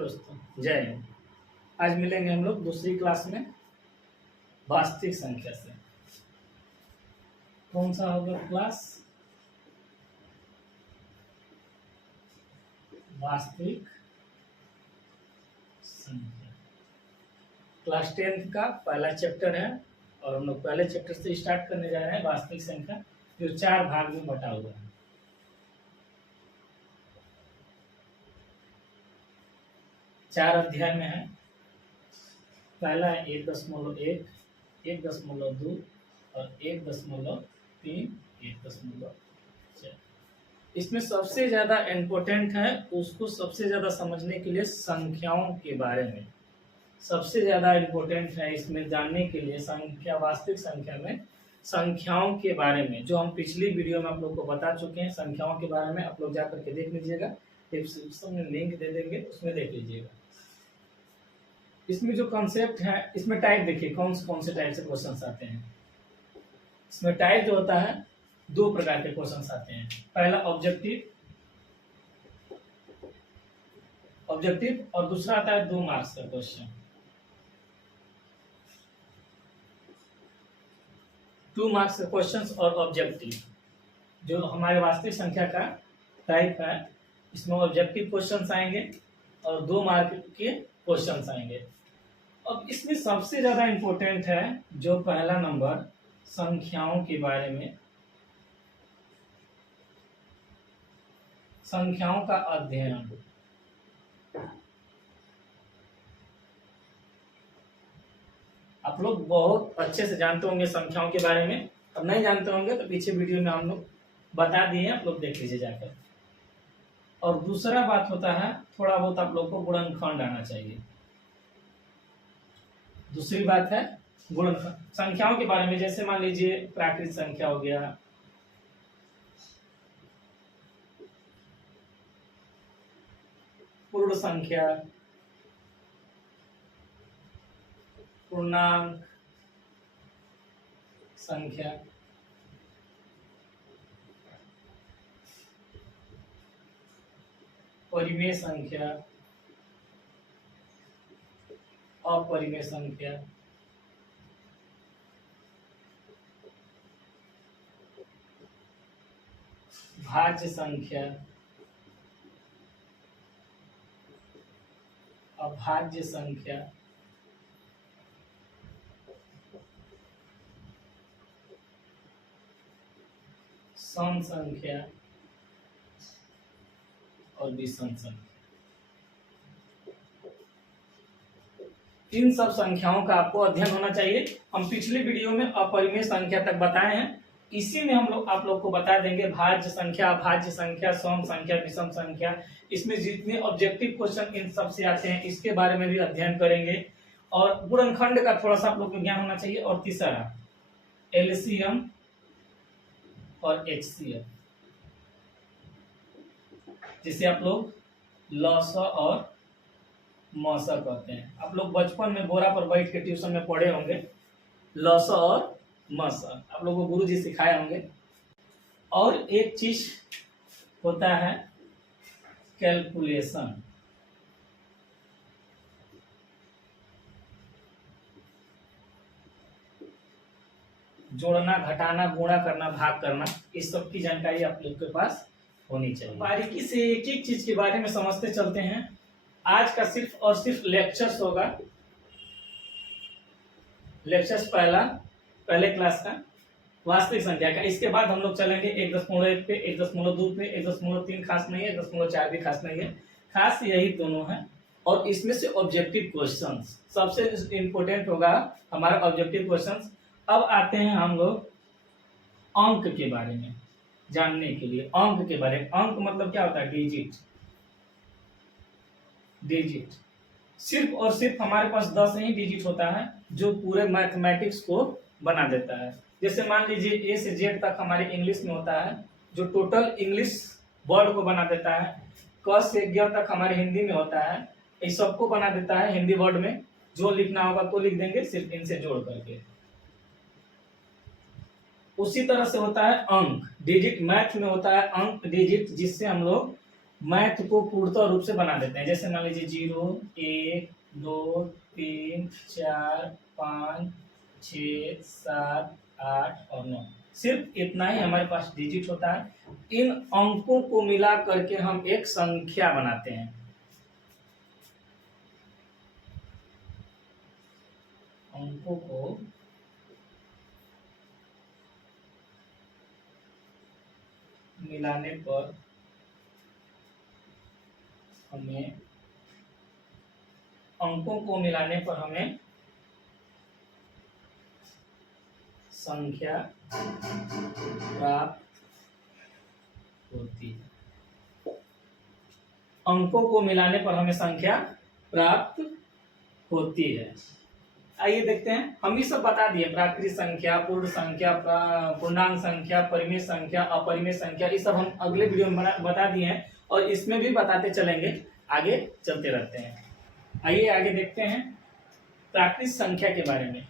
दोस्तों जय हिंद। आज मिलेंगे हम लोग दूसरी क्लास में वास्तविक संख्या से। कौन सा होगा क्लास? वास्तविक संख्या। क्लास 10th का पहला चैप्टर है और हम लोग पहले चैप्टर से स्टार्ट करने जा रहे हैं। वास्तविक संख्या जो 4 भाग में बटा हुआ है। 4 अध्याय में है। पहला है 1.1, 1.2 और 1.3, 1.4। इसमें सबसे ज़्यादा इम्पोर्टेंट है उसको सबसे ज़्यादा समझने के लिए संख्याओं के बारे में सबसे ज़्यादा इम्पोर्टेंट है इसमें जानने के लिए संख्या, वास्तविक संख्या में संख्याओं के बारे में जो हम पिछली वीडियो में आप लोग को बता चुके हैं। संख्याओं के बारे में आप लोग जा करके देख लीजिएगा, डिस्क्रिप्शन में लिंक दे देंगे, उसमें देख लीजिएगा। इसमें जो कॉन्सेप्ट है, इसमें टाइप देखिए कौन से टाइप से क्वेश्चंस आते हैं। इसमें टाइप जो होता है 2 प्रकार के क्वेश्चंस आते हैं। पहला ऑब्जेक्टिव और दूसरा आता है 2 मार्क्स का क्वेश्चन। 2 मार्क्स के क्वेश्चंस और ऑब्जेक्टिव जो हमारे वास्तविक संख्या का टाइप है, इसमें ऑब्जेक्टिव क्वेश्चंस आएंगे और 2 मार्क के क्वेश्चंस आएंगे। अब इसमें सबसे ज्यादा इम्पोर्टेंट है जो पहला नंबर संख्याओं के बारे में, संख्याओं का अध्ययन। आप लोग बहुत अच्छे से जानते होंगे संख्याओं के बारे में। अब नहीं जानते होंगे तो पीछे वीडियो में हम लोग बता दिए, आप लोग देख लीजिए जाकर। और दूसरा बात होता है थोड़ा बहुत आप लोग को गुणनखंड आना चाहिए। दूसरी बात है गुणनखंड संख्याओं के बारे में। जैसे मान लीजिए प्राकृत संख्या हो गया, पूर्ण संख्या, पूर्णांक संख्या, परिमेय संख्या, अपरिमेय संख्या, भाज्य संख्या, अभाज्य संख्या, सम संख्या और विषम संख्या। इन सब संख्याओं का आपको अध्ययन होना चाहिए। हम पिछली वीडियो में अपरिमेय संख्या तक बताए हैं। इसी में हम लोग आप लोग को बता देंगे भाज्य संख्या, अभाज्य संख्या, सम संख्या, विषम संख्या। इसमें जितने ऑब्जेक्टिव क्वेश्चन इन सब से आते हैं इसके बारे में भी अध्ययन करेंगे। और गुणनखंड का थोड़ा सा आप लोग को ज्ञान होना चाहिए। और तीसरा एलसीएम और एचसीएफ, जिसे आप लोग लॉसा और मौसा कहते हैं। आप लोग बचपन में बोरा पर बैठ के ट्यूशन में पढ़े होंगे लॉसा और मौसा, आप लोगों को गुरुजी सिखाए होंगे। और एक चीज होता है कैलकुलेशन। जोड़ना, घटाना, गुणा करना, भाग करना, इस सब की जानकारी आप लोग के पास होनी चाहिए। बारीकी से एक एक चीज के बारे में समझते चलते हैं। आज का सिर्फ और सिर्फ लेक्चर्स होगा। लेक्चर्स पहले क्लास का वास्तविक संख्या का। इसके बाद हम लोग चलेंगे 1.1 पे, 1.2 पे, 1.3 खास नहीं है, 1.4 भी खास नहीं है, खास यही दोनों है। और इसमें से ऑब्जेक्टिव क्वेश्चंस सबसे इंपॉर्टेंट होगा हमारा ऑब्जेक्टिव क्वेश्चंस। अब आते हैं हम लोग अंक के बारे में जानने के लिए। अंक के बारे में, अंक मतलब क्या होता है? डिजिट। सिर्फ और सिर्फ हमारे पास 10 ही डिजिट होता है जो पूरे मैथमेटिक्स को बना देता है। जैसे मान लीजिए ए से जेड तक हमारे इंग्लिश में होता है जो टोटल इंग्लिश वर्ड को बना देता है। क से ग तक हमारे हिंदी में होता है, इस सबको बना देता है हिंदी वर्ड में। जो लिखना होगा तो लिख देंगे सिर्फ इनसे जोड़ करके। उसी तरह से होता है अंक, डिजिट। मैथ में होता है अंक, डिजिट, जिससे हम लोग मैथ को पूर्णतः रूप से बना देते हैं। जैसे मान लीजिए 0 1 2 3 4 5 6 7 8 और 9, सिर्फ इतना ही हमारे पास डिजिट होता है। इन अंकों को मिला करके हम एक संख्या बनाते हैं। अंकों को मिलाने पर हमें संख्या प्राप्त होती है। अंकों को मिलाने पर हमें संख्या प्राप्त होती है। आइए देखते हैं, हम ये सब बता दिए, प्राकृत संख्या, पूर्ण संख्या, पूर्णांक संख्या, परिमेय संख्या, अपरिमेय संख्या, ये सब हम अगले वीडियो में बता दिए हैं और इसमें भी बताते चलेंगे, आगे चलते रहते हैं। आइए आगे देखते हैं प्राकृत संख्या के बारे में।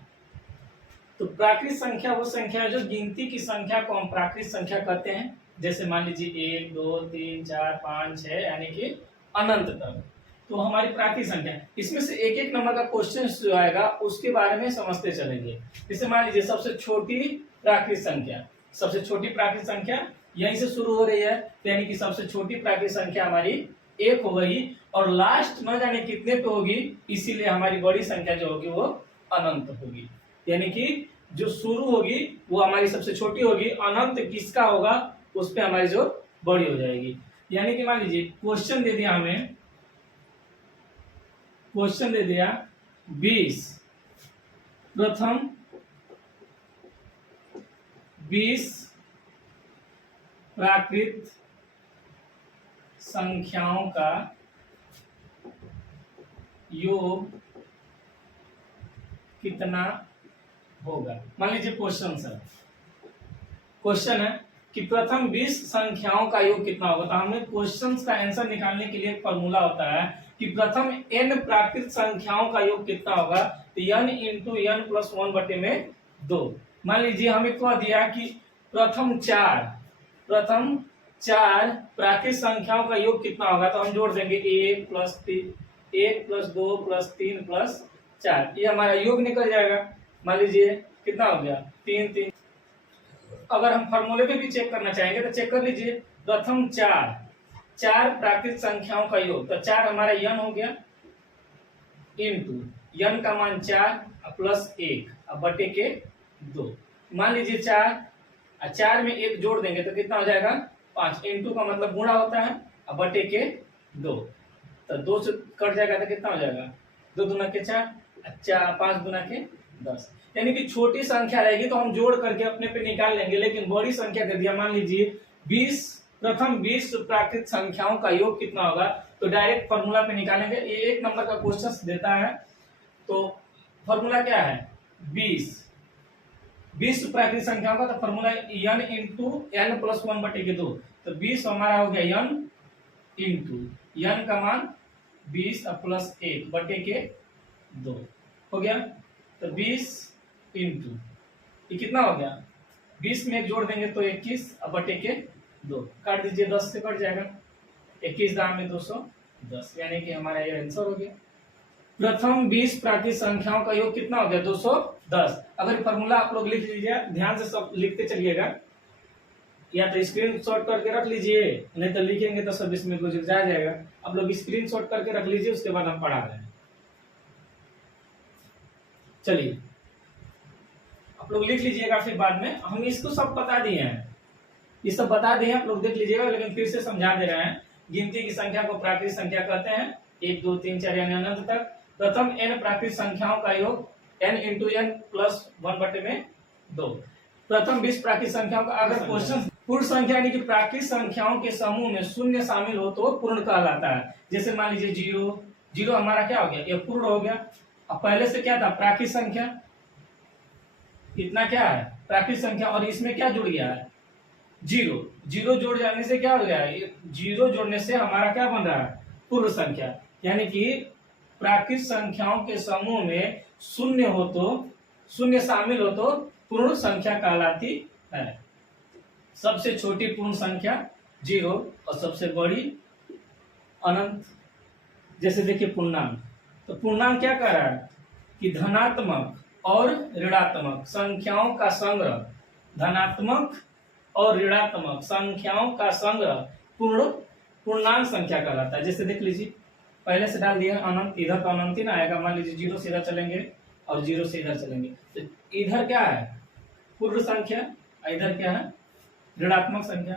तो प्राकृत संख्या वो संख्या है जो गिनती की संख्या को हम प्राकृत संख्या कहते हैं। जैसे मान लीजिए 1 2 3 4 5 6 यानी कि अनंत तक, तो हमारी प्राकृत संख्या। इसमें से एक एक नंबर का क्वेश्चन जो आएगा उसके बारे में समझते चलेंगे। जैसे मान लीजिए सबसे छोटी प्राकृत संख्या यहीं से शुरू हो रही है, यानी कि सबसे छोटी प्राकृत संख्या हमारी 1 हो गई और लास्ट न जाने कितने पे होगी, इसीलिए हमारी बड़ी संख्या जो होगी वो अनंत होगी। यानी कि जो शुरू होगी वो हमारी सबसे छोटी होगी, अनंत किसका होगा उस पे हमारी जो बड़ी हो जाएगी। यानी कि मान लीजिए क्वेश्चन दे दिया हमें, क्वेश्चन दे दिया 20, प्रथम 20 प्राकृत संख्याओं का योग कितना होगा। मान लीजिए क्वेश्चन है कि प्रथम 20 संख्याओं का योग कितना होगा। तो हमें क्वेश्चन का आंसर निकालने के लिए एक फॉर्मूला होता है कि प्रथम n प्राकृत संख्याओं का योग कितना होगा, तो n इंटू n प्लस 1 बटे में 2। मान लीजिए हमें कह दिया कि प्रथम चार प्राकृत संख्याओं का योग कितना होगा, तो हम जोड़ देंगे 1 प्लस 2 प्लस 3 प्लस 4, ये हमारा योग निकल जाएगा। मान लीजिए कितना हो गया 3। अगर हम फॉर्मूले पे भी चेक करना चाहेंगे तो चेक कर लीजिए, प्रथम चार प्राकृत संख्याओं का योग, तो 4 हमारा n हो गया इंटू n का मान 4 प्लस 1 अब बटे के 2। मान लीजिए 4 में 1 जोड़ देंगे तो कितना हो जाएगा 5, इंटू का मतलब गुणा होता है अब बटे के 2, तो 2 से कट जाएगा तो कितना हो जाएगा 2 दूना के 4, 5 दूना के 10। यानी कि छोटी संख्या रहेगी तो हम जोड़ करके अपने पे निकाल लेंगे, लेकिन बड़ी संख्या कर दिया, मान लीजिए 20 प्रथम 20 प्राकृत संख्याओं का योग कितना होगा, तो डायरेक्ट फॉर्मूला पे निकालेंगे। ये 1 नंबर का क्वेश्चन देता है, तो फॉर्मूला क्या है 20 प्राकृत संख्याओं का, तो formula n into n plus 1 बटे के 2, तो 20 हमारा हो गया n इंटू n का मान 20 प्लस 1 बटे के 2 हो गया। तो 20 इंटू ये कितना हो गया 20 में 1 जोड़ देंगे तो 21 अब बटे के 2, काट दीजिए 10 से कट जाएगा, 21 दाम में 210, यानी कि हमारा ये आंसर हो गया। प्रथम 20 प्राकृत संख्याओं का योग कितना हो गया 210। अगर फॉर्मूला आप लोग लिख लीजिए, ध्यान से सब लिखते चलिएगा, या तो स्क्रीनशॉट करके रख लीजिए, नहीं तो लिखेंगे तो सब इसमें कुछ जा जाएगा। आप लोग स्क्रीनशॉट करके रख लीजिए, उसके बाद हम पढ़ा रहे हैं। चलिए आप लोग लिख लीजिएगा, फिर बाद में हम इसको सब बता दिए हैं, ये सब बता दिए आप लोग देख लीजिएगा, लेकिन फिर से समझा दे रहे हैं। गिनती की संख्या को प्राकृत संख्या कहते हैं, 1 2 3 4 यानी अनंत तक। प्रथम n प्राकृत संख्याओं का योग n इंटू n प्लस 1 बटे में 2। प्रथम 20 प्राकृत संख्याओं का, अगर क्वेश्चन पूर्ण संख्या यानी कि प्राकृत संख्याओं के समूह में शून्य शामिल हो तो पूर्ण कहलाता है। जैसे मान लीजिए 0 हमारा क्या हो गया, ये पूर्ण हो गया। अब पहले से क्या था प्राकृत संख्या, इतना क्या है प्राकृत संख्या, और इसमें क्या जुड़ गया है 0 जोड़ जाने से क्या हो गया, 0 जोड़ने से हमारा क्या बन रहा है पूर्ण संख्या। यानी कि प्राकृत संख्याओं के समूह में शून्य शामिल हो तो पूर्ण संख्या कहलाती है। सबसे छोटी पूर्ण संख्या 0 और सबसे बड़ी अनंत। जैसे देखिए पूर्णांक, तो पूर्णांक क्या कह रहा है कि धनात्मक और ऋणात्मक संख्याओं का संग्रह, धनात्मक और ऋणात्मक संख्याओं का संग्रह पूर्णांक संख्या कहलाता है। जैसे देख लीजिए, पहले से डाल दिया अनंत, इधर तो अनंत ही ना आएगा, मान लीजिए 0 से इधर चलेंगे और 0 से इधर चलेंगे, तो इधर क्या है पूर्ण संख्या, इधर क्या है ऋणात्मक संख्या।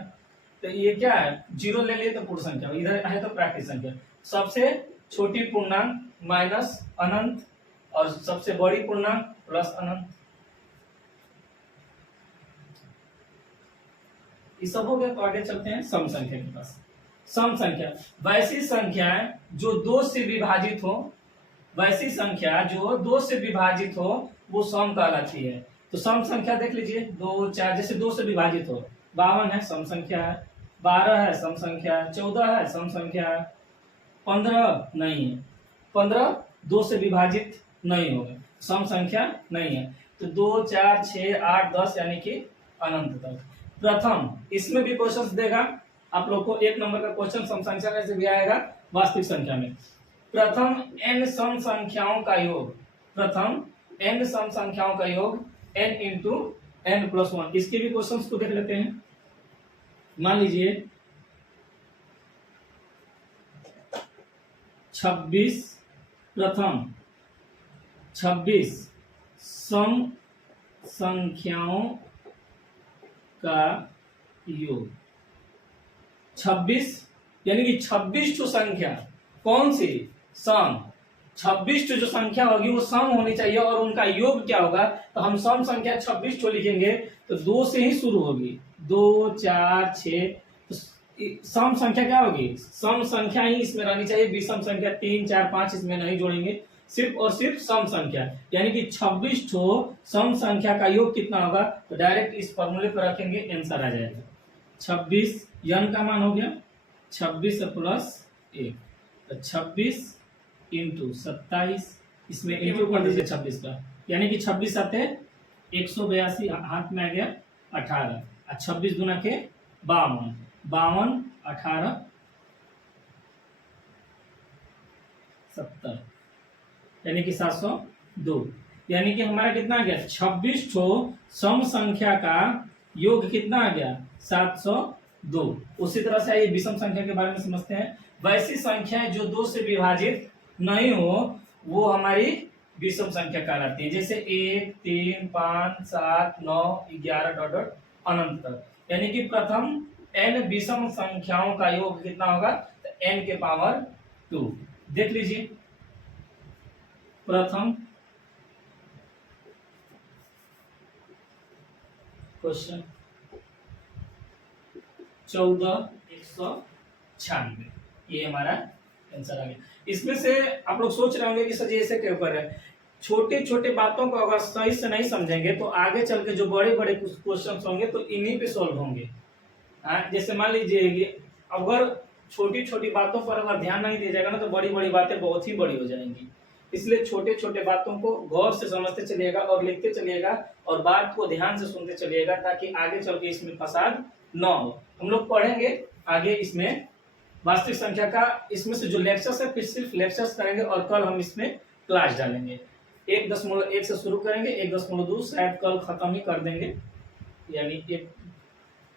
तो ये क्या है 0 ले लिए तो पूर्ण संख्या, इधर है तो प्राकृत संख्या। सबसे छोटी पूर्णांक माइनस अनंत और सबसे बड़ी पूर्णांक प्लस अनंत। ये सब हो गया, तो आगे चलते हैं सम संख्या के पास। सम संख्या वैसी संख्याएं जो 2 से विभाजित हो, वैसी संख्या जो 2 से विभाजित हो वो सम कहलाती है। तो सम संख्या देख लीजिए 2 4, जैसे 2 से विभाजित हो 52 है सम संख्या है, 12 है सम संख्या है, 14 है सम संख्या है, 15 नहीं है, 15 2 से विभाजित नहीं होगा, सम संख्या नहीं है। तो 2 4 6 8 10 यानी कि अनंत तक। प्रथम इसमें भी क्वेश्चंस देगा आप लोग को, 1 नंबर का क्वेश्चन सम संख्या में से भी आएगा वास्तविक संख्या में। प्रथम n सम संख्याओं का योग, प्रथम n सम संख्याओं का योग n इंटू n प्लस 1। इसके भी क्वेश्चंस को देख लेते हैं। मान लीजिए 26, प्रथम 26 सम संख्याओं का योग, 26 यानी कि 26 जो संख्या कौन सी सम, 26 जो संख्या होगी वो सम होनी चाहिए और उनका योग क्या होगा, तो हम सम संख्या 26 जो लिखेंगे तो 2 से ही शुरू होगी, 2 4 6, तो सम संख्या क्या होगी, सम संख्या ही इसमें रहनी चाहिए, विषम संख्या 3 4 5 इसमें नहीं जोड़ेंगे, सिर्फ और सिर्फ सम संख्या। यानी कि 26 ठो सम संख्या का योग कितना होगा, तो डायरेक्ट इस फॉर्मूले पर रखेंगे आंसर आ जाएगा 26, n का मान हो गया 26 प्लस 1, तो 26 इंटू 27, इसमें इंटू कर दीजिए 26 का, यानी कि 26 आते 182, हाथ में आ गया 18, और 26 गुना के 52, 52 18 70, यानी कि 702। यानी कि हमारा कितना आ गया 26 ठो सम संख्या का योग कितना आ गया 702। उसी तरह से आइए विषम संख्या के बारे में समझते हैं। वैसी संख्याएं जो 2 से विभाजित नहीं हो वो हमारी विषम संख्या कहलाती है। जैसे 1 3 5 7 9 11 डॉट डॉट अनंत तक। यानी कि प्रथम n विषम संख्याओं का योग कितना होगा, तो n के पावर 2। देख लीजिए प्रथम क्वेश्चन 14,196, ये हमारा आंसर आ गया। इसमें से आप लोग सोच रहे होंगे कि सर जी ऐसे क्यों कर रहे हैं, छोटे छोटे बातों को अगर सही से नहीं समझेंगे तो आगे चल के जो बड़े बड़े क्वेश्चन होंगे तो इन्हीं पे सॉल्व होंगे। जैसे मान लीजिए अगर छोटी छोटी बातों पर अगर ध्यान नहीं दिया जाएगा ना तो बड़ी बड़ी बातें बहुत ही बड़ी हो जाएंगी। इसलिए छोटे छोटे बातों को गौर से समझते चलिएगा और लिखते चलिएगा और बात को ध्यान से सुनते चलिएगा ताकि आगे चल के इसमें फसाद न हो। हम लोग पढ़ेंगे आगे इसमें वास्तविक संख्या का, इसमें से जो लेक्चर्स है फिर सिर्फ लेक्चर्स करेंगे और कल हम इसमें क्लास डालेंगे। 1.1 से शुरू करेंगे, 1.2 शायद कल खत्म ही कर देंगे। यानी एक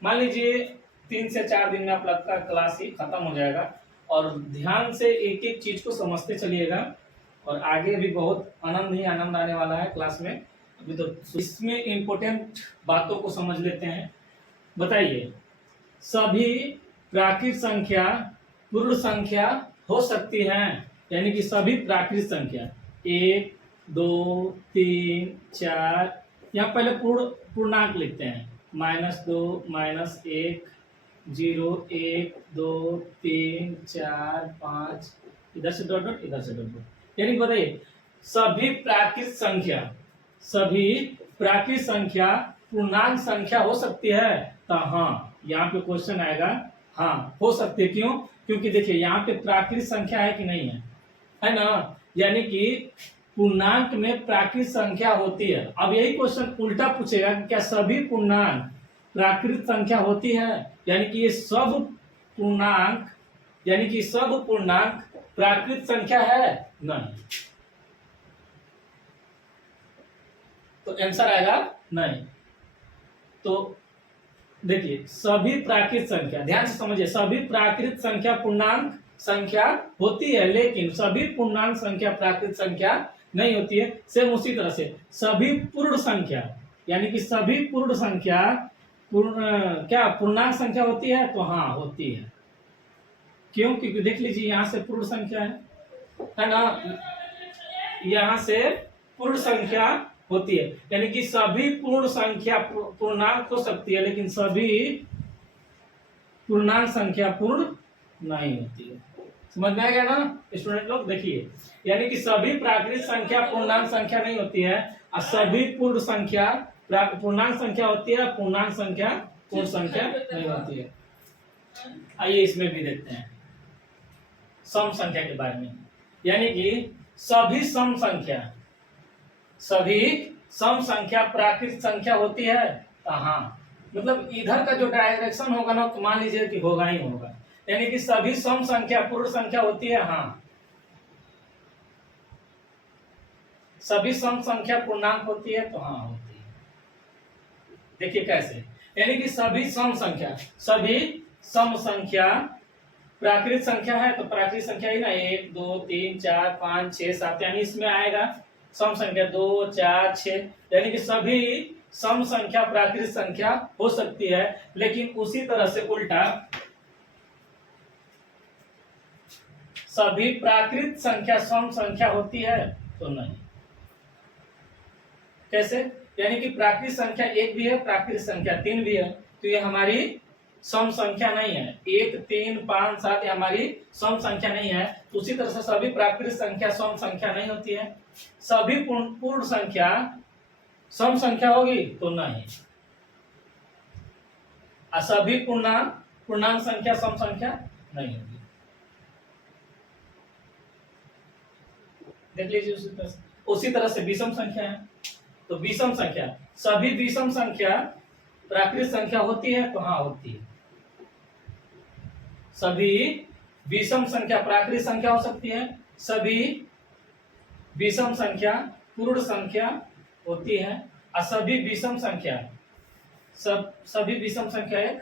मान लीजिए 3 से 4 दिन में आप लगता है क्लास ही खत्म हो जाएगा। और ध्यान से एक एक चीज को समझते चलिएगा और आगे भी बहुत आनंद ही आनंद आने वाला है क्लास में। अभी तो इसमें इम्पोर्टेंट बातों को समझ लेते हैं। बताइए, सभी प्राकृत संख्या पूर्ण संख्या हो सकती हैं? यानी कि सभी प्राकृत संख्या 1 2 3 4, यहाँ पहले पूर्णांक लिखते हैं, -2 -1 0 1 2 3 4 5, इधर से डॉट डॉट इधर से डॉट डॉट। यानी बताइए सभी प्राकृत संख्या पूर्णांक संख्या हो सकती है? तो हाँ, यहाँ पे क्वेश्चन आएगा हाँ हो सकती है। क्यों? क्योंकि देखिए यहाँ पे प्राकृत संख्या है कि नहीं है ना। यानी कि पूर्णांक में प्राकृत संख्या होती है। अब यही क्वेश्चन उल्टा पूछेगा कि क्या सभी पूर्णांक प्राकृत संख्या होती है? यानी कि ये सब पूर्णांक यानी कि सब पूर्णांक प्राकृत संख्या है नहीं, तो आंसर आएगा नहीं। तो देखिए सभी प्राकृत संख्या, ध्यान से समझिए, सभी प्राकृत संख्या पूर्णांक संख्या होती है, लेकिन सभी पूर्णांक संख्या प्राकृत संख्या नहीं होती है। सेम उसी तरह से सभी पूर्ण संख्या, यानी कि सभी पूर्ण संख्या क्या पूर्णांक संख्या होती है? तो हाँ होती है। क्यों? क्योंकि देख लीजिए यहाँ से पूर्ण संख्या है ना, यहाँ से पूर्ण संख्या होती है, यानी कि सभी पूर्ण संख्या पूर्णांक हो सकती है, लेकिन सभी पूर्णांक संख्या पूर्ण नहीं होती है। समझ में आ गया ना स्टूडेंट लोग? देखिए, यानी कि सभी प्राकृत संख्या पूर्णांक संख्या नहीं होती है, और सभी पूर्ण संख्या पूर्णांक संख्या होती है, पूर्णांक संख्या पूर्ण संख्या नहीं होती है। आइए इसमें भी देखते हैं सम संख्या के बारे में, यानी कि सभी सम संख्या प्राकृत संख्या होती है। हाँ, मतलब इधर का जो डायरेक्शन होगा ना, तो मान लीजिए कि होगा ही होगा, यानी कि सभी सम संख्या पूर्ण संख्या होती है। हाँ, सभी सम संख्या पूर्णांक होती है, तो हाँ होती है। देखिए कैसे, यानी कि सभी सम संख्या प्राकृत संख्या है, तो प्राकृत संख्या ही ना 1 2 3 4 5 6 7, यानी इसमें आएगा सम संख्या 2 4 6, यानी कि सभी सम संख्या प्राकृत संख्या हो सकती है। लेकिन उसी तरह से उल्टा सभी प्राकृत संख्या सम संख्या होती है, तो नहीं। कैसे? यानी कि प्राकृत संख्या 1 भी है, प्राकृत संख्या 3 भी है, तो ये हमारी सम संख्या नहीं है। 1 3 5 7 ये हमारी सम संख्या नहीं है। उसी तरह से सभी प्राकृत संख्या सम संख्या नहीं होती है। सभी पूर्ण संख्या सम संख्या होगी, तो नहीं। और सभी पूर्णांक संख्या सम संख्या नहीं होगी। देख लीजिए उसी तरह से विषम संख्या है, तो विषम संख्या, सभी विषम संख्या प्राकृत संख्या होती है, तो हाँ होती है। सभी विषम संख्या प्राकृत संख्या हो सकती है, सभी विषम संख्या पूर्ण संख्या होती है, और सभी विषम संख्या एक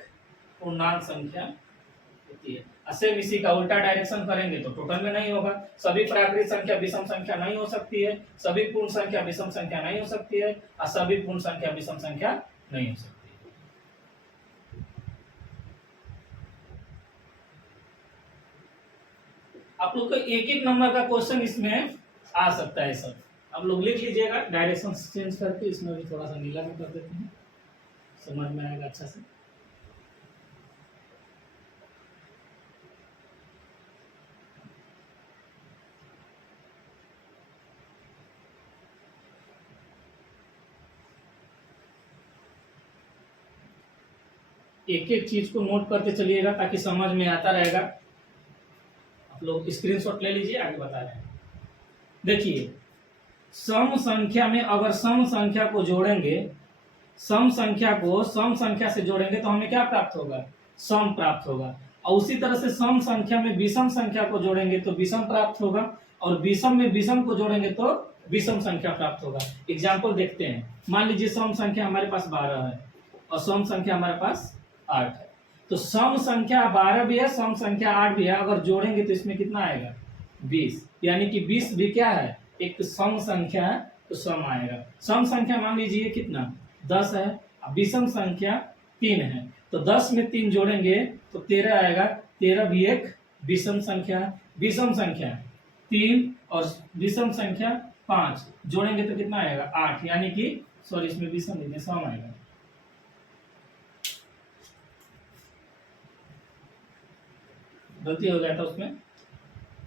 पूर्णांक संख्या होती है। सेम इसी का उल्टा डायरेक्शन करेंगे तो टोटल में नहीं होगा। सभी प्राकृत संख्या विषम संख्या नहीं हो सकती है, सभी पूर्ण संख्या विषम संख्या नहीं हो सकती है, और सभी पूर्ण संख्या विषम संख्या नहीं हो सकती है। आप लोग को एक एक नंबर का क्वेश्चन इसमें आ सकता है सब। आप लोग लिख लीजिएगा, डायरेक्शन चेंज करके इसमें भी थोड़ा सा नीला भी कर देते हैं, समझ में आएगा अच्छा से। एक एक चीज को नोट करते चलिएगा ताकि समझ में आता रहेगा। आप लोग स्क्रीनशॉट ले लीजिए, आगे बता रहे हैं। देखिए, सम संख्या में अगर सम संख्या को जोड़ेंगे, सम संख्या से जोड़ेंगे तो हमें क्या प्राप्त होगा? सम प्राप्त होगा। और उसी तरह से सम संख्या में विषम संख्या को जोड़ेंगे तो विषम प्राप्त होगा, और विषम में विषम को जोड़ेंगे तो विषम संख्या प्राप्त होगा। एग्जाम्पल देखते हैं। मान लीजिए सम संख्या हमारे पास 12 है और सम संख्या हमारे पास 8 है, तो सम संख्या 12 भी है, सम संख्या 8 भी है, अगर जोड़ेंगे तो इसमें कितना आएगा? 20, यानी कि 20 भी क्या है? एक सम संख्या है, तो सम आएगा। सम संख्या मान लीजिए कितना? 10 है, विषम संख्या 3 है, तो 10 में 3 जोड़ेंगे तो 13 आएगा। 13 भी एक विषम संख्या है। विषम संख्या 3 और विषम संख्या 5 जोड़ेंगे तो कितना आएगा? 8, यानी कि सॉरी इसमें विषम नहीं, सम आएगा। गलती हो गया था उसमें,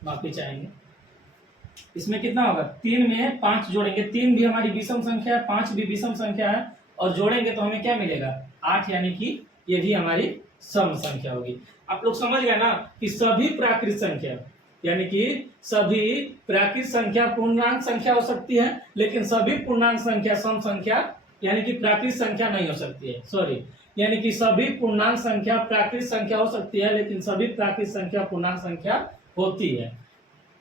माफी चाहेंगे। इसमें कितना होगा? 3 में 5 जोड़ेंगे, 3 भी हमारी विषम संख्या है, 5 भी विषम संख्या है, और जोड़ेंगे तो हमें क्या मिलेगा? 8, यानी कि ये भी हमारी सम संख्या होगी। आप लोग समझ गए ना कि सभी प्राकृत संख्या, यानी कि सभी प्राकृत संख्या पूर्णांक संख्या हो सकती है, लेकिन सभी पूर्णांक संख्या सम संख्या यानी कि प्राकृत संख्या नहीं हो सकती है, सॉरी, यानी कि सभी पूर्णांक संख्या प्राकृत संख्या हो सकती है, लेकिन सभी प्राकृत संख्या पूर्णांक संख्या होती है।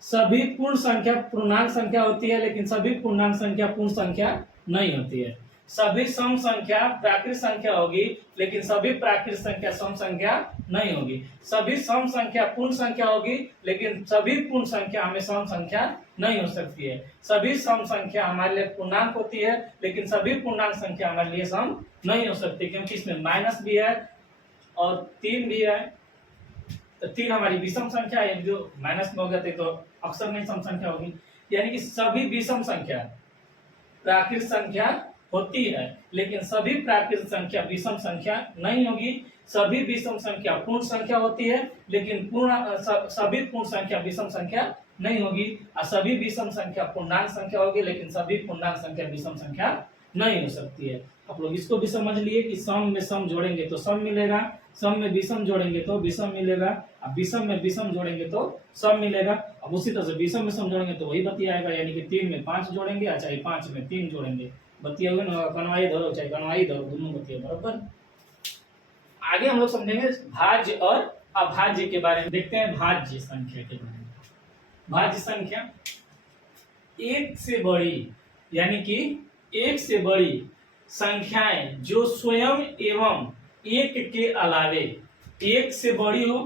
सभी पूर्ण संख्या पूर्णांक संख्या होती है, लेकिन सभी पूर्णांक संख्या पूर्ण संख्या नहीं होती है। सभी सम संख्या प्राकृत संख्या होगी, लेकिन सभी प्राकृत संख्या सम संख्या नहीं होगी। सभी सम संख्या पूर्ण संख्या होगी, लेकिन सभी पूर्ण संख्या हमें सम संख्या नहीं हो सकती है। सभी सम संख्या हमारे लिए पूर्णांक होती है, लेकिन सभी पूर्णांक संख्या हमारे लिए सम नहीं हो सकती, क्योंकि इसमें माइनस भी है और 3 भी है। तो 3 हमारी विषम संख्या है, जो माइनस में हो गया तो अक्सर नहीं सम संख्या होगी। यानी कि सभी विषम संख्या प्राकृत संख्या होती है, लेकिन सभी प्राकृत संख्या विषम संख्या नहीं होगी। सभी विषम संख्या पूर्ण संख्या होती है, लेकिन सभी पूर्ण संख्या विषम संख्या नहीं होगी। और सभी विषम संख्या पूर्णांक संख्या होगी, लेकिन सभी पूर्णांक संख्या विषम संख्या नहीं हो सकती है। आप लोग इसको भी समझ लिए कि सम में सम जोड़ेंगे तो सम मिलेगा, सम में विषम जोड़ेंगे तो विषम मिलेगा, अब विषम में विषम जोड़ेंगे तो सम मिलेगा। अब उसी तरह से विषम में सम जोड़ेंगे तो वही बतिया आएगा, यानी कि 3 में 5 जोड़ेंगे, अच्छा 5 में 3 जोड़ेंगे, बतिया हुए ना, कनवाई धरो चाहे कनवाई धरो, दोनों बतिया बराबर। आगे हम लोग समझेंगे भाज्य और अभाज्य के बारे में। देखते हैं भाज्य संख्या के बारे में। भाज्य संख्या एक से बड़ी, यानी कि एक से बड़ी संख्याएं जो स्वयं एवं एक के अलावे एक से बड़ी हो,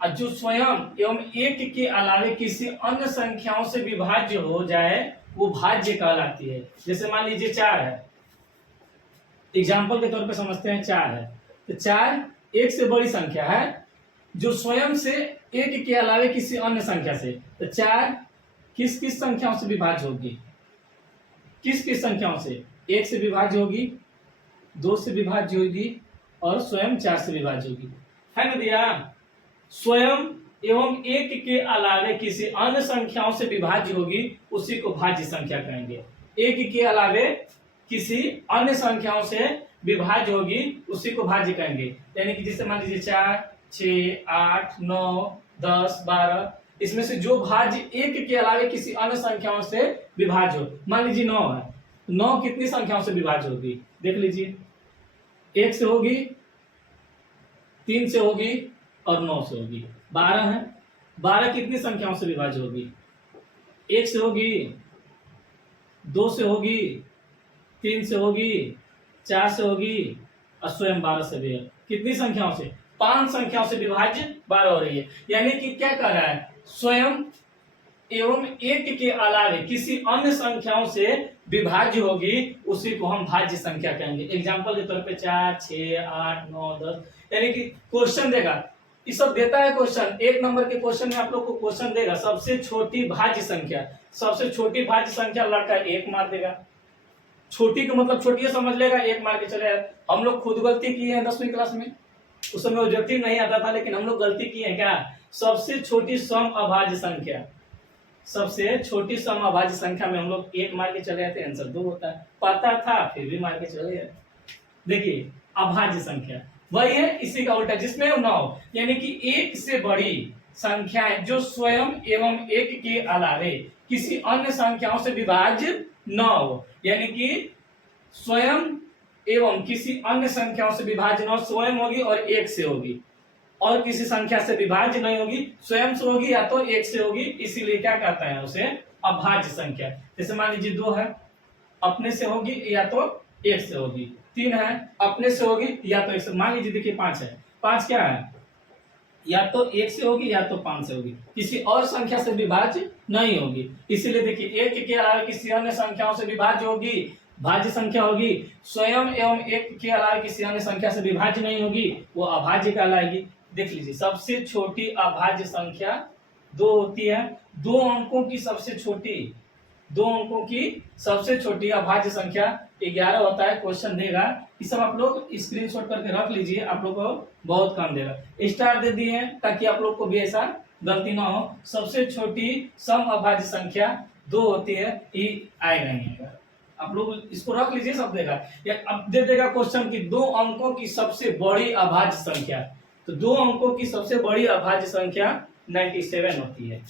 और जो स्वयं एवं एक के अलावे किसी अन्य संख्याओं से विभाज्य हो जाए, वो भाज्य कहलाती है। जैसे मान लीजिए 4 है, एग्जाम्पल के तौर पे समझते हैं 4 है, तो 4 एक से बड़ी संख्या है जो स्वयं से एक के अलावे किसी अन्य संख्या से। तो 4 किस किस संख्याओं से विभाज्य होगी, किस किस संख्याओं से? 1 से विभाज्य होगी, 2 से विभाज्य होगी और स्वयं 4 से विभाज्य होगी, है ना भैया। स्वयं एवं एक के अलावे किसी अन्य संख्याओं से विभाज्य होगी, उसी को भाज्य संख्या कहेंगे। एक के अलावे किसी अन्य संख्याओं से विभाज्य होगी, उसी को भाज्य कहेंगे। यानी कि जैसे मान लीजिए 4, 6, 8, 9, 10, 12, इसमें से जो भाज्य एक के अलावे किसी अन्य संख्याओं से विभाज्य हो। मान लीजिए 9 है, 9 कितनी संख्याओं से विभाज्य होगी? देख लीजिए, 1 से होगी, 3 से होगी और 9 से होगी। 12 है, 12 कितनी संख्याओं से विभाज्य होगी? 1 से होगी, 2 से होगी, 3 से होगी, 4 से होगी और स्वयं 12 से भी है। कितनी संख्याओं से? 5 संख्याओं से विभाज्य 12 हो रही है। यानी कि क्या कह रहा है? स्वयं एवं एक के अलावे किसी अन्य संख्याओं से विभाज्य होगी, उसी को हम भाज्य संख्या कहेंगे। एग्जाम्पल के तौर पे 4, 6, 8, 9, 10, यानी कि क्वेश्चन देगा, ये सब देता है क्वेश्चन। 1 नंबर के क्वेश्चन में आप लोग को क्वेश्चन देगा सबसे छोटी भाज्य संख्या, सबसे छोटी भाज्य संख्या लड़का 1 मार देगा। छोटी का मतलब छोटी समझ लेगा, 1 मार के चले। हम लोग खुद गलती की है 10वीं क्लास में, उस समय ऑब्जेक्टिव नहीं आता था, लेकिन हम लोग गलती की है। क्या? सबसे छोटी सम अभाज्य संख्या, सबसे छोटी सम अभाज्य संख्या में हम लोग 1 मार के चले जाते, आंसर 2 होता है। पता था फिर भी मार के चले गए। देखिए अभाज्य संख्या वही है, इसी का उल्टा, जिसमें 9, यानी कि 1 से बड़ी संख्याएं जो स्वयं एवं एक के अलावे किसी अन्य संख्याओं से विभाज्य न हो, यानी कि स्वयं एवं किसी अन्य संख्याओं से विभाज्य न हो, स्वयं होगी और 1 से होगी, और किसी संख्या से विभाज्य नहीं होगी, स्वयं से होगी या तो 1 से होगी, इसीलिए क्या कहता है उसे? अभाज्य संख्या। जैसे मान लीजिए 2 है, अपने से होगी या तो 1 से होगी। 3 है, अपने से होगी या तो 1 से। मान लीजिए देखिए 5 है, 5 क्या है? या तो 1 से होगी या तो 5 से होगी, किसी और संख्या से विभाज्य नहीं होगी। इसीलिए देखिए 1 के अलावा किसी अन्य संख्याओं से विभाज्य होगी, भाज्य संख्या होगी। स्वयं एवं 1 के अलावा किसी अन्य संख्या से विभाज्य नहीं होगी, वो अभाज्य कहलाएगी। देख लीजिए, सबसे छोटी अभाज्य संख्या 2 होती है। 2 अंकों की सबसे छोटी, 2 अंकों की सबसे छोटी अभाज्य संख्या 11 होता है। क्वेश्चन देगा, ये सब आप लोग स्क्रीनशॉट करके रख लीजिए, आप लोग को बहुत काम देगा। स्टार दे दिए हैं ताकि आप लोग को भी ऐसा गलती ना हो। सबसे छोटी सम अभाज्य संख्या 2 होती है, ये आएगा नहीं। आप लोग इसको रख लीजिए, सब देगा। या अब दे देगा क्वेश्चन की 2 अंकों की सबसे बड़ी अभाज्य संख्या, तो 2 अंकों की सबसे बड़ी अभाज्य संख्या 97 होती है।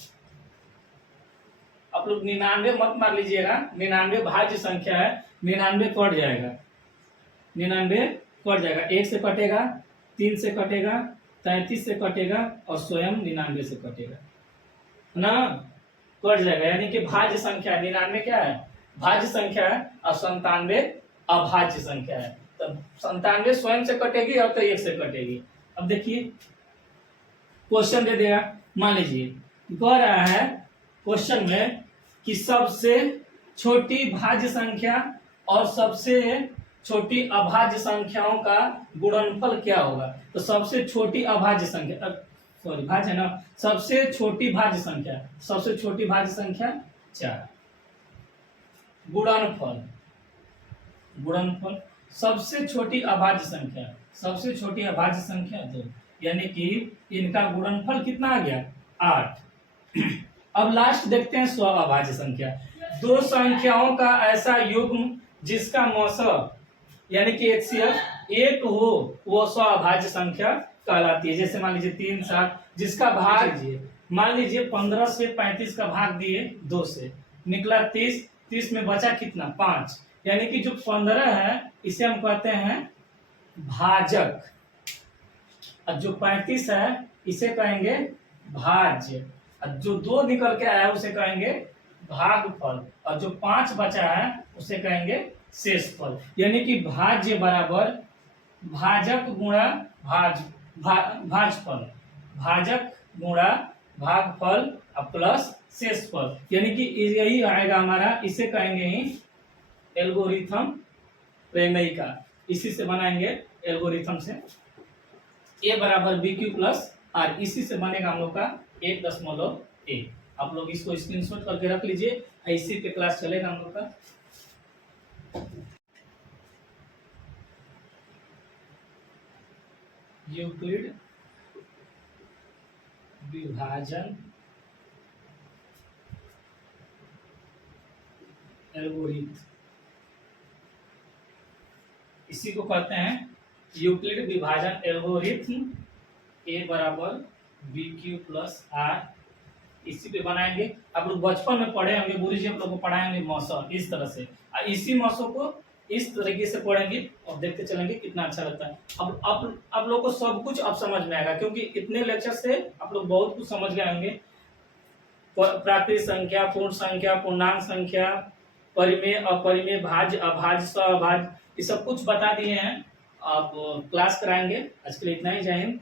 आप लोग 99 मत मार लीजिएगा, 99 भाज्य संख्या है, 99 कट जाएगा, 99 कट जाएगा, 1 से कटेगा, 3 से कटेगा, 33 से कटेगा और स्वयं 99 से कटेगा ना, कट जाएगा। यानी कि भाज्य संख्या 99 क्या है, भाज्य संख्या है और 97 अभाज्य संख्या है। तब 97 स्वयं से कटेगी और तो 1 से कटेगी। अब देखिए क्वेश्चन दे देगा, मान लीजिए कह रहा है क्वेश्चन में कि सबसे छोटी भाज्य संख्या और सबसे छोटी अभाज्य संख्याओं का गुणनफल क्या होगा। तो सबसे छोटी अभाज्य संख्या, सॉरी भाज्य ना, सबसे छोटी भाज्य संख्या, सबसे छोटी भाज्य संख्या 4, गुणनफल, गुणनफल सबसे छोटी अभाज्य संख्या, सबसे छोटी अभाज्य संख्या 2, यानी कि इनका गुणनफल कितना आ गया 8। अब लास्ट देखते हैं स्व अभाज्य संख्या, दो संख्याओं का ऐसा युग्म जिसका मौसम यानी कि HCF 1 हो वो स्व अभाज्य संख्या कहलाती है। जैसे मान लीजिए 3 7, जिसका भाग मान लीजिए 15 से 35 का भाग दिए 2 से, निकला 30, 30 में बचा कितना 5, यानी कि जो 15 है इसे हम कहते हैं भाजक, और जो 35 है इसे कहेंगे भाज्य, और जो 2 निकल के आया उसे कहेंगे भागफल, और जो 5 बचा है उसे कहेंगे शेषफल। यानी कि भाज्य बराबर भाजक गुणा भाजफल, भाजक गुणा भागफल और प्लस शेषफल, यानी कि यही आएगा हमारा, इसे कहेंगे ही एल्गोरिथम प्रमेय का, इसी से बनाएंगे एल्गोरिथम से। ए बराबर बी क्यू प्लस आर, इसी से बनेगा हम लोग का 1.1। आप लोग इसको स्क्रीनशॉट करके रख लीजिए, इसी पे क्लास चलेगा हम लोग का। यूक्लिड विभाजन एल्गोरिथम, इसी को कहते हैं यूक्लिड विभाजन एल्गोरिथम। ए बराबर बी क्यू प्लस आर, इसी पे बनाएंगे। आप लोग बचपन में पढ़े होंगे, गुरु जी आप लोग को पढ़ाएंगे मौसम इस तरह से, इसी मौसम को इस तरीके से पढ़ेंगे और देखते चलेंगे कितना अच्छा लगता है। अब आप लोग को सब कुछ अब समझ में आएगा, क्योंकि इतने लेक्चर से आप लोग बहुत कुछ समझ गए होंगे। प्राकृतिक संख्या, पूर्ण संख्या, पूर्णांक संख्या, परिमेय, अपरिमेय, भाज्य, अभाज्य, स्वाभाज्य, ये सब कुछ बता दिए हैं। अब क्लास कराएंगे। आज के लिए इतना ही, जय हिंद।